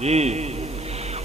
جی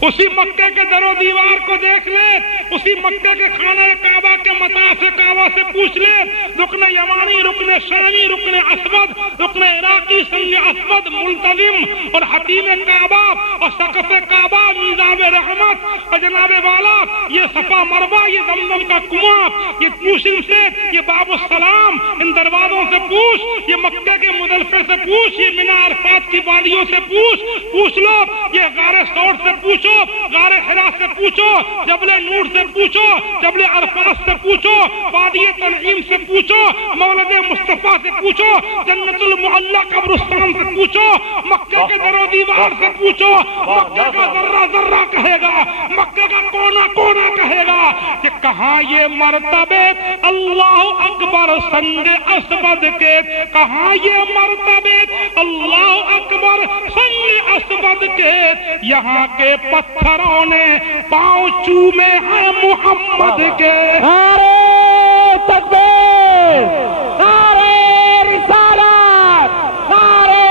اسی مکے کے در و دیوار کو دیکھ لے، اسی مکے کے خانہ کعبہ کے مطاف کعبہ سے پوچھ لے، رکن یمانی، رکن شامی، رکن اسود، رکن عراقی، سنگ اسود، ملتزم اور حتیم کعبہ اور سقف کعبہ، میزاب رحمت اور جناب والا یہ صفا مروہ، یہ زمزم کا کنواں، یہ پوشن سے، یہ باب السلام، ان دروازوں سے پوچھ، یہ مکے کے مزدلفے سے پوچھ، یہ منی عرفات کی وادیوں سے پوچھ لو، یہ غار ثور سے پوچھو، غار حرا سے پوچھو، جبل نور سے پوچھو، جبل عرفات سے پوچھو، وادی تنعیم سے پوچھو، مولد مصطفیٰ سے پوچھو، جنت المعلی قبرستان سے پوچھو، مکے کے در و دیوار سے پوچھو، مکے کا ذرہ ذرہ کہے گا، مکے کا کونا کونا کہے گا کہ کہاں یہ مرتبے اللہ اکبر سنگ اسود کے، کہاں یہ مرتبے اللہ اکبر سنگ اسود کے، یہاں کے پتھروں نے پاؤں چومے ہیں محمد کے۔ نعرہ تکبیر، نعرہ رسالت، نعرہ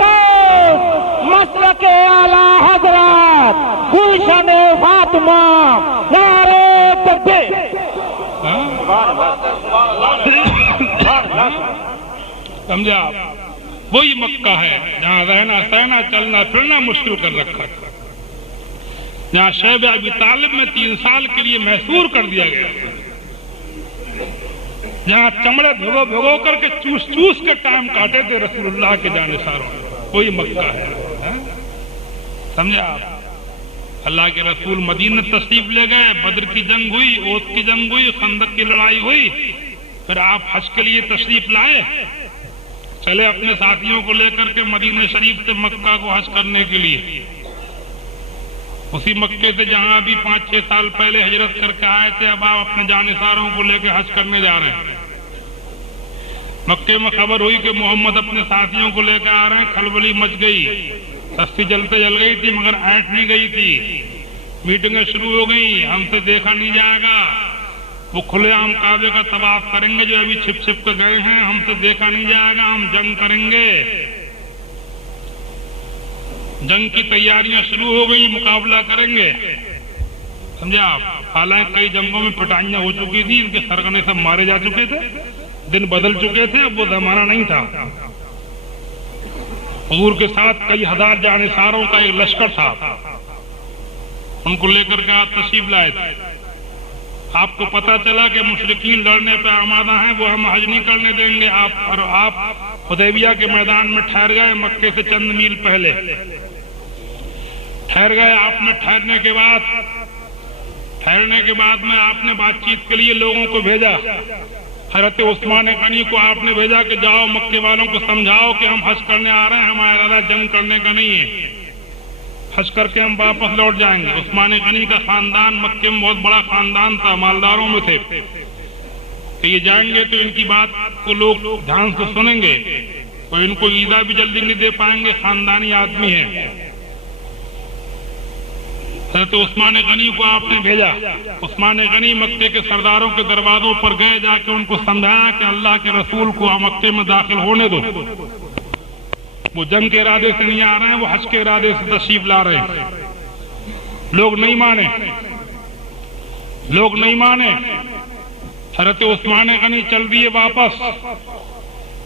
غوث، مسلک اعلی حضرت، گلشن فاطمہ، نعرہ تکبیر۔ سمجھا آپ؟ وہی مکہ ہے جہاں رہنا سہنا چلنا پھرنا مشکل کر رکھا تھا، جہاں شیب ابی طالب میں 3 سال کے لیے محصور کر دیا گیا، جہاں چمڑے بھگو بھگو کر کے چوس چوس کے ٹائم کاٹے تھے رسول اللہ کے جانثاروں، وہی مکہ ہے۔ سمجھا آپ؟ اللہ کے رسول مدینہ تشریف لے گئے، بدر کی جنگ ہوئی، احد کی جنگ ہوئی، خندق کی لڑائی ہوئی، پھر آپ حج کے لیے تشریف لائے، چلے اپنے ساتھیوں کو لے کر کے مدینہ شریف سے مکہ کو حج کرنے کے لیے، اسی مکے سے جہاں ابھی 5-6 سال پہلے ہجرت کر کے آئے تھے، اب آپ اپنے جانثاروں کو لے کے حج کرنے جا رہے ہیں۔ مکے میں خبر ہوئی کہ محمد اپنے ساتھیوں کو لے کے آ رہے ہیں، کھلبلی مچ گئی، رسی جلتے جل گئی تھی مگر اینٹ نہیں گئی تھی، میٹنگیں شروع ہو گئی، ہم سے دیکھا نہیں جائے گا، وہ کھلے عام کعبے کا طواف کریں گے جو ابھی چھپ چھپ کے گئے ہیں، ہم سے دیکھا نہیں جائے گا، ہم جنگ کریں گے۔ جنگ کی تیاریاں شروع ہو گئی، مقابلہ کریں گے، سمجھا آپ؟ حالانکہ کئی جنگوں میں پٹائیاں ہو چکی تھی، ان کے سرغنے سب مارے جا چکے تھے، دن بدل چکے تھے، اب وہ زمانہ نہیں تھا۔ حضور کے ساتھ کئی ہزار جانثاروں کا ایک لشکر تھا، ان کو لے کر کے آپ تشریف لائے تھے۔ آپ کو پتا چلا کہ مشرکین لڑنے پہ آمادہ ہیں، وہ ہم حج نہیں کرنے دیں گے، آپ حدیبیہ کے میدان میں ٹھہر گئے، مکے سے چند میل پہلے ٹھہر گئے۔ آپ نے ٹھہرنے کے بعد میں آپ نے بات چیت کے لیے لوگوں کو بھیجا، حضرت عثمان غنی کو آپ نے بھیجا کہ جاؤ مکے والوں کو سمجھاؤ کہ ہم حج کرنے آ رہے ہیں، ہمارا ارادہ جنگ کرنے کا نہیں ہے، حج کر کے ہم واپس لوٹ جائیں گے۔ عثمان غنی کا خاندان مکے میں بہت بڑا خاندان تھا، مالداروں میں تھے، کہ یہ جائیں گے تو ان کی بات کو لوگ دھیان سے سنیں گے، اور ان کو ایذا بھی جلدی نہیں دے پائیں گے، خاندانی آدمی ہیں۔ حضرت عثمان غنی کو آپ نے بھیجا، عثمان غنی مکے کے سرداروں کے دروازوں پر گئے، جا کے ان کو سمجھایا کہ اللہ کے رسول کو مکے میں داخل ہونے دو، وہ جنگ کے ارادے سے نہیں آ رہے ہیں، وہ حج کے ارادے سے تشریف لا رہے ہیں۔ لوگ نہیں مانے، حضرت عثمان غنی چل دیے واپس۔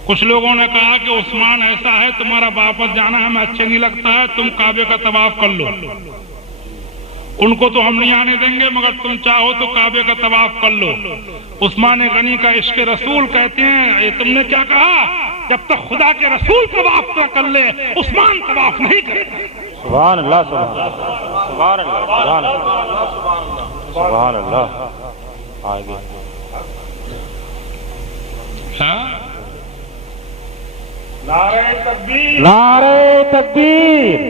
کچھ لوگوں نے کہا کہ عثمان ایسا ہے، تمہارا واپس جانا ہمیں اچھے نہیں لگتا ہے، تم کعبے کا طواف کر لو، ان کو تو ہم نہیں آنے دیں گے، مگر تم چاہو تو کعبے کا طواف کر لو۔ عثمان غنی کا عشق رسول کہتے ہیں، تم نے کیا کہا؟ جب تک خدا کے رسول طواف نہ کر لے عثمان طواف نہیں کرے۔ سبحان اللہ، سبحان اللہ، سبحان اللہ۔ آگے نعرہ تکبیر، نعرہ تکبیر،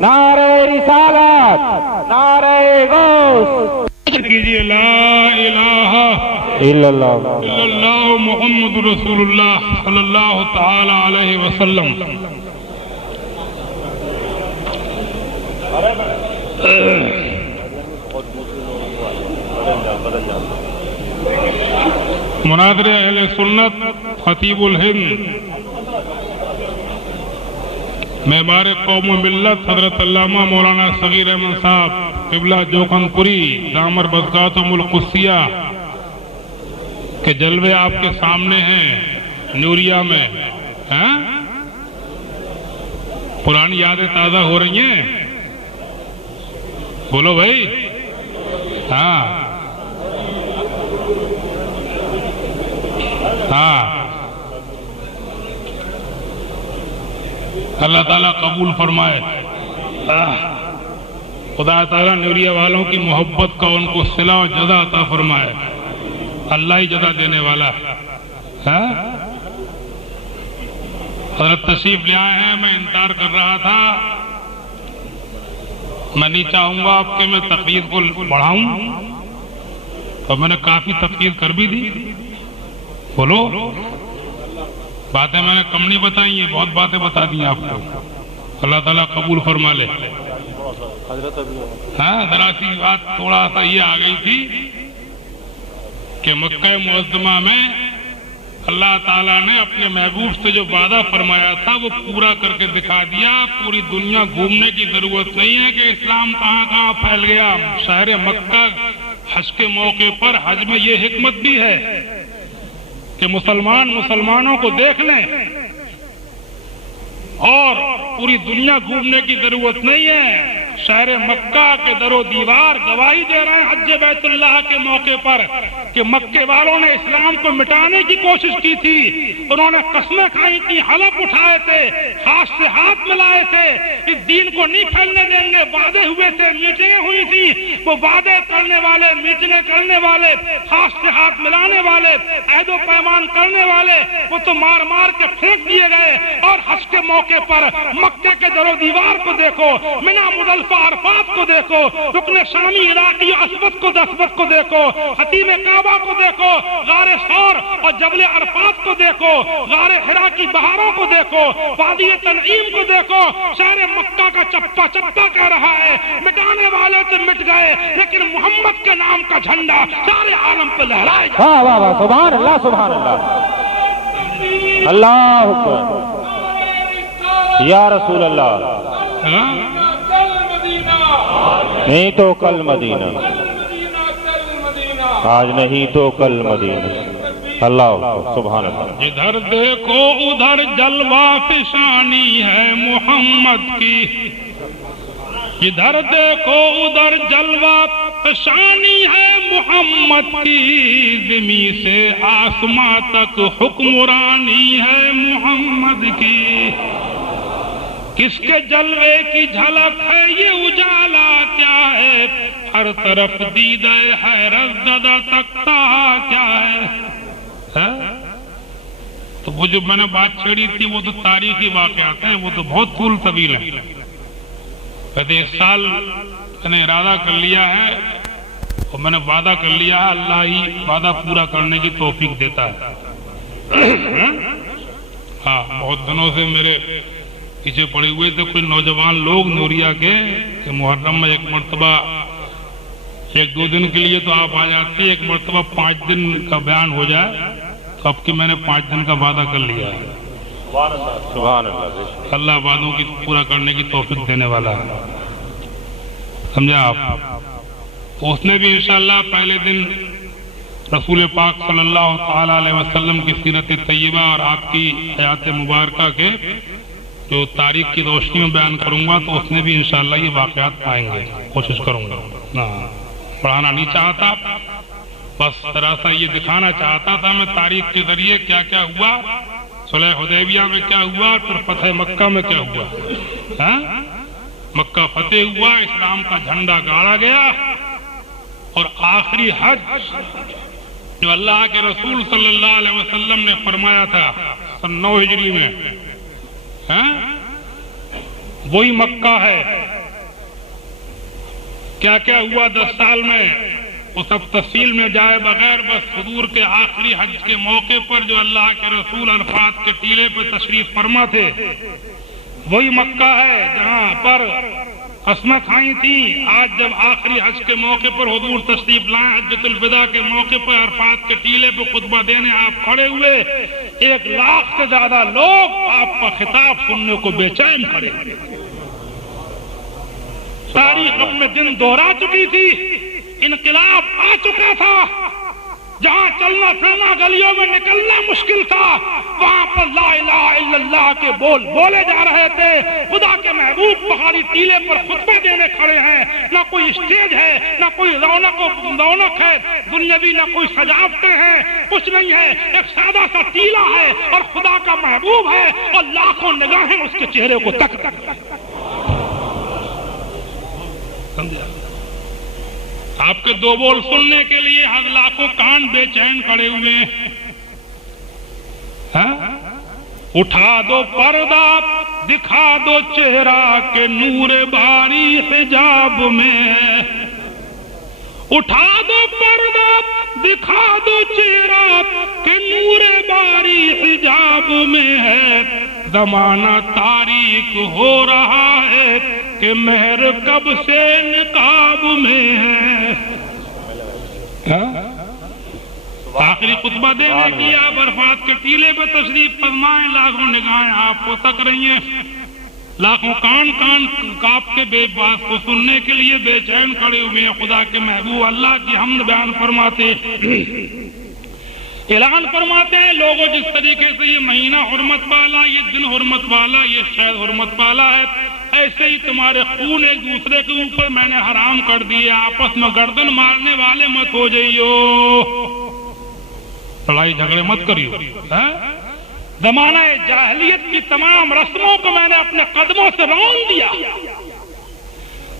نعرہ رسالت، نعرہ غوث کیجیے لا الہ الا اللہ الا اللہ محمد رسول اللہ صلی اللہ تعالی علیہ وسلم۔ مناظر اہل سنت خطیب الہند معمار قوم و ملت حضرت علامہ مولانا صغیر احمد صاحب قبلہ جوخن پوری دامر برکاتہم القدسیہ کے جلوے آپ کے سامنے ہیں نوریہ میں. پرانی یادیں تازہ ہو رہی ہیں؟ بولو بھائی. ہاں اللہ تعالیٰ قبول فرمائے. خدا تعالیٰ نوریہ والوں کی محبت کا ان کو صلہ و جزا عطا فرمائے. اللہ ہی جزا دینے والا ہے. حضرت تشریف لے آئے ہیں. میں انتظار کر رہا تھا. میں نہیں چاہوں گا آپ کے میں تقریر کو بڑھاؤں اور میں نے کافی تقریر کر بھی دی. بولو باتیں میں نے کم نہیں بتائی ہیں, بہت باتیں بتا دی آپ کو. اللہ تعالیٰ قبول فرما لے. ذرا سی بات تھوڑا سا یہ آ گئی تھی کہ مکہ معظمہ میں اللہ تعالیٰ نے اپنے محبوب سے جو وعدہ فرمایا تھا وہ پورا کر کے دکھا دیا. پوری دنیا گھومنے کی ضرورت نہیں ہے کہ اسلام کہاں کہاں پھیل گیا. شہر مکہ حج کے موقع پر, حج میں یہ حکمت بھی ہے کہ مسلمانوں کو دیکھ لیں اور پوری دنیا گھومنے کی ضرورت نہیں ہے. شہر مکہ کے در و دیوار گواہی دے رہے ہیں حج بیت اللہ کے موقع پر کہ مکے والوں نے اسلام کو مٹانے کی کوشش کی تھی. انہوں نے قسمیں کھائی تھی, حلف اٹھائے تھے, ہاتھ سے ہاتھ ملائے تھے, اس دین کو نہیں پھیلنے دیں گے. وعدے ہوئے تھے, میٹنگیں ہوئی تھی. وہ وعدے کرنے والے, میٹنگیں کرنے والے, ہاتھ سے ہاتھ ملانے والے, عہد و پیمان کرنے والے, وہ تو مار مار کے پھینک دیے گئے. اور حج کے موقع پر مکے کے در و دیوار کو دیکھو, منا مزدلفہ عرفات کو دیکھو, رکن شامی عراقی اسود کو دیکھو, حتیم کعبہ کو دیکھو, غار ثور اور جبل عرفات کو دیکھو, غار حرا کی بہاروں کو دیکھو, وادی تنعیم کو دیکھو. شہر مکہ کا چپا چپا کہہ رہا ہے مٹانے والے تو مٹ گئے لیکن محمد کے نام کا جھنڈا سارے عالم پہ لہرائے جائے. واہ واہ واہ, سبحان اللہ سبحان اللہ, اللہ اکبر یا رسول اللہ. نہیں تو کل مدینہ, آج نہیں تو کل مدینہ. اللہ اکبر سبحان اللہ. جدھر دیکھو ادھر جلوہ فشانی ہے محمد کی, جدھر دیکھو ادھر جلوہ فشانی ہے محمد کی, زمین سے آسماں تک حکمرانی ہے محمد کی. کس کے جلوے کی جھلک ہے یہ اجالا کیا ہے, ہر طرف دیدہ حیرت زدہ تکتا کیا ہے. تو وہ جو میں نے بات چھیڑی تھی وہ تو تاریخی واقعات ہیں, وہ تو بہت طول طویل ہے. کہتے اس سال میں نے ارادہ کر لیا ہے اور میں نے وعدہ کر لیا ہے, اللہ ہی وعدہ پورا کرنے کی توفیق دیتا ہے. ہاں بہت دنوں سے میرے پیچھے پڑے ہوئے تھے کوئی نوجوان لوگ نوریہ کے کہ محرم میں ایک مرتبہ 1-2 دن کے لیے تو آپ آ جاتے, ایک مرتبہ 5 دن کا بیان ہو جائے. تو اب کی میں نے 5 دن کا وعدہ کر لیا ہے. سبحان اللہ. اللہ وعدوں کی پورا کرنے کی توفیق دینے والا ہے, سمجھا آپ. تو اس نے بھی انشاءاللہ پہلے دن رسول پاک صلی اللہ تعالی علیہ وسلم کی سیرت طیبہ اور آپ کی حیات مبارکہ کے جو تاریخ کی روشنی میں بیان کروں گا, تو اس نے بھی انشاءاللہ یہ واقعات پائیں گے. کوشش کروں گا, پڑھانا نہیں چاہتا, بس ذرا سا یہ دکھانا چاہتا تھا میں تاریخ کے ذریعے کیا کیا ہوا, صلح حدیبیہ میں کیا ہوا, پھر فتح مکہ میں کیا ہوا. مکہ فتح ہوا, اسلام کا جھنڈا گاڑا گیا, اور آخری حج جو اللہ کے رسول صلی اللہ علیہ وسلم نے فرمایا تھا سن 9 ہجری میں, وہی مکہ ہے. کیا کیا ہوا 10 سال میں وہ سب تفصیل میں جائے بغیر, بس حضور کے آخری حج کے موقع پر جو اللہ کے رسول عرفات کے ٹیلے پہ تشریف فرما تھے, وہی مکہ ہے جہاں پر قسمیں کھائی تھی. آج جب آخری حج کے موقع پر حضور تشریف لائے, حجۃ الوداع کے موقع پر عرفات کے ٹیلے پہ خطبہ دینے آپ کھڑے ہوئے, 1 لاکھ سے زیادہ لوگ آپ کا خطاب سننے کو بے چین کھڑے ہوئے. تاریخ اپنے دن دوہرا چکی تھی, انقلاب آ چکا تھا. جہاں چلنا پھرنا گلیوں میں نکلنا مشکل تھا, وہاں پر لا الہ الا اللہ کے بول بولے جا رہے تھے. خدا کے محبوب پہاڑی ٹیلے پر خطبہ دینے کھڑے ہیں. نہ کوئی اسٹیج ہے, نہ کوئی رونق ہے دنیاوی, نہ کوئی سجاوٹیں ہیں, کچھ نہیں ہے. ایک سادہ سا ٹیلا ہے اور خدا کا محبوب ہے اور لاکھوں نگاہیں اس کے چہرے کو تک تک. سمجھا؟ آپ کے 2 بول سننے کے لیے لاکھوں کان بے چین کھڑے ہوئے ہیں. اٹھا دو پردہ دکھا دو چہرہ کہ نور باری حجاب میں ہے. اٹھا دو پردہ دکھا دو چہرہ کہ نور باری حجاب میں ہے. زمانہ تاریک ہو رہا ہے کہ مہر کب سے نقاب میں ہے. آخری خطبہ دینے کی آپ عرفات کے ٹیلے پہ تشریف فرمائیں. لاکھوں نگاہیں آپ کو تک رہی ہیں, لاکھوں کان کانپ کے بے بات کو سننے کے لیے بے چین کھڑے ہوئے ہیں. خدا کے محبوب اللہ کی حمد بیان فرماتے, اعلان فرماتے ہیں, لوگوں جس طریقے سے یہ مہینہ حرمت والا, یہ دن حرمت والا, یہ شہر حرمت والا ہے, ایسے ہی تمہارے خون ایک دوسرے کے اوپر میں نے حرام کر دیے. آپس میں گردن مارنے والے مت ہو جائیو, لڑائی جھگڑے مت کریو. زمانہ جاہلیت کی تمام رسموں کو میں نے اپنے قدموں سے رون دیا.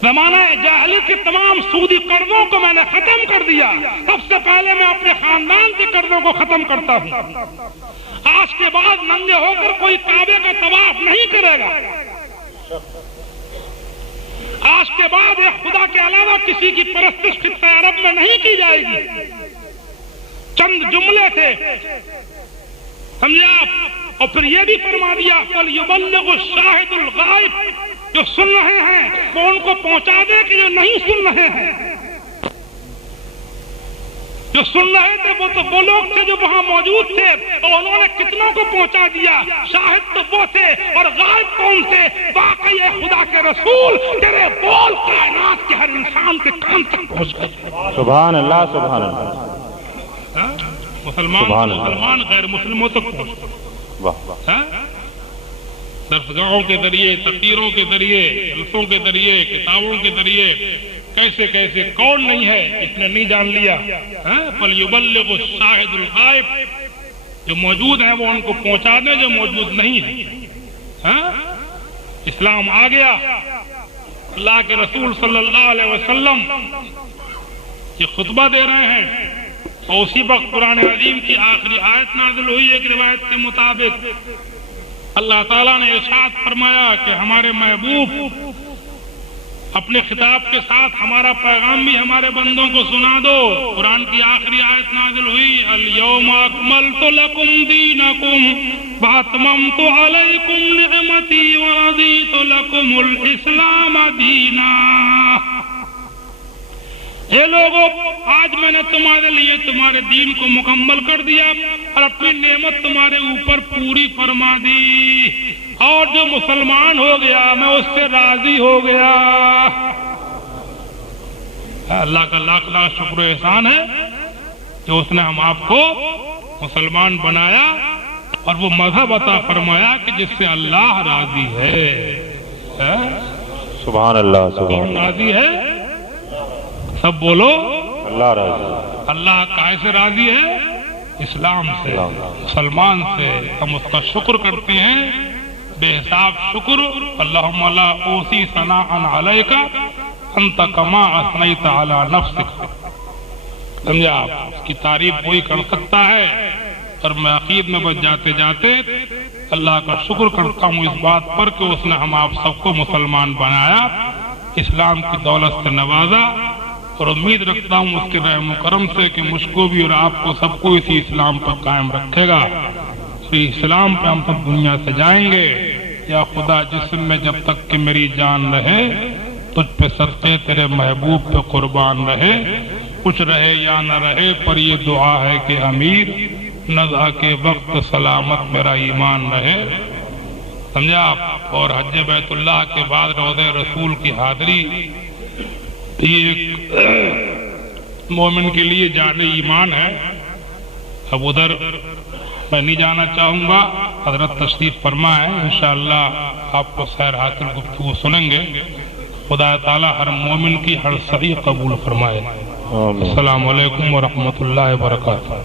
زمانہ جاہلیت کے تمام سودی قرضوں کو میں نے ختم کر دیا. سب سے پہلے میں اپنے خاندان کے قرضوں کو ختم کرتا ہوں. آج کے بعد ننگے ہو کر کوئی کعبے کا طواف نہیں کرے گا. آج کے بعد ایک خدا کے علاوہ کسی کی پرستش خطہ عرب میں نہیں کی جائے گی. چند جملے تھے, سمجھے آپ. اور پھر یہ بھی فرما دیا فَلْيُبَلِّغُ الشَّاهِدُ الْغَائِبُ, جو سن رہے ہیں وہ ان کو پہنچا دے کہ جو نہیں سن رہے ہیں. جو سن رہے تھے وہ تو وہ لوگ تھے جو وہاں موجود تھے, اور انہوں نے کتنوں کو پہنچا دیا. شاہد تو وہ تھے, اور غائب کون تھے؟ واقعی خدا کے رسول تیرے بول کائنات کے ہر انسان کے کان تک پہنچ گئے. سبحان اللہ, سبحان اللہ. مسلمان غیر مسلموں تک پہنچ. درسگاہوں کے ذریعے, تقریروں کے ذریعے, جلسوں کے ذریعے, کتابوں کے ذریعے, کیسے کیسے کون نہیں ہے اس نے نہیں جان لیا. فَلْيُبَلِّغُ الشَّاهِدُ الْغَائِبُ, جو موجود ہیں وہ ان کو پہنچا دیں جو موجود نہیں ہیں. اسلام آ گیا. اللہ کے رسول صلی اللہ علیہ وسلم یہ خطبہ دے رہے ہیں, اور اسی وقت قرآن عظیم کی آخری آیت نازل ہوئی. ایک روایت کے مطابق اللہ تعالیٰ نے ارشاد فرمایا کہ ہمارے محبوب اپنے خطاب کے ساتھ ہمارا پیغام بھی ہمارے بندوں کو سنا دو. قرآن کی آخری آیت نازل ہوئی اليوم اکملت لکم دینکم واتممت علیکم نعمتی ورضیت لکم الاسلام دینا. اے لوگوں, آج میں نے تمہارے لیے تمہارے دین کو مکمل کر دیا اور اپنی نعمت تمہارے اوپر پوری فرما دی, اور جو مسلمان ہو گیا میں اس سے راضی ہو گیا. اللہ کا لاکھ لاکھ شکر و احسان ہے کہ اس نے ہم آپ کو مسلمان بنایا اور وہ مذہب عطا فرمایا کہ جس سے اللہ راضی ہے. سبحان اللہ, کون راضی ہے؟ سب بولو اللہ راضی. اللہ کائے سے راضی ہے؟ اسلام سے, مسلمان سے. ہم اس کا شکر کرتے ہیں بے حساب شکر. اللہم لا اوصی ثناء علیک انت کما اثنیت علی نفسک. سمجھا آپ, اس کی تعریف وہی کر سکتا ہے. اور میں عقید میں بچ جاتے جاتے اللہ کا شکر کرتا ہوں اس بات پر کہ اس نے ہم آپ سب کو مسلمان بنایا, اسلام کی دولت سے نوازا, اور امید رکھتا ہوں اس کے رحم و کرم سے کہ مجھ کو بھی اور آپ کو سب کو اسی اسلام پر قائم رکھے گا. اسی اسلام پہ ہم سب دنیا سے جائیں گے. یا خدا, جسم میں جب تک کہ میری جان رہے تجھ پہ صدقے تیرے محبوب پہ قربان رہے، کچھ رہے یا نہ رہے پر یہ دعا ہے کہ امیر نزع کے وقت سلامت میرا ایمان رہے. سمجھا آپ؟ اور حج بیت اللہ کے بعد روضہ رسول کی حاضری یہ ایک مومن کے لیے جان ایمان ہے. اب ادھر میں نہیں جانا چاہوں گا، حضرت تشریف فرما ہے، انشاءاللہ آپ کو سیر حاصل گفتگو سنیں گے. خدا تعالی ہر مومن کی ہر صحیح قبول فرمائے. السلام علیکم ورحمۃ اللہ وبرکاتہ.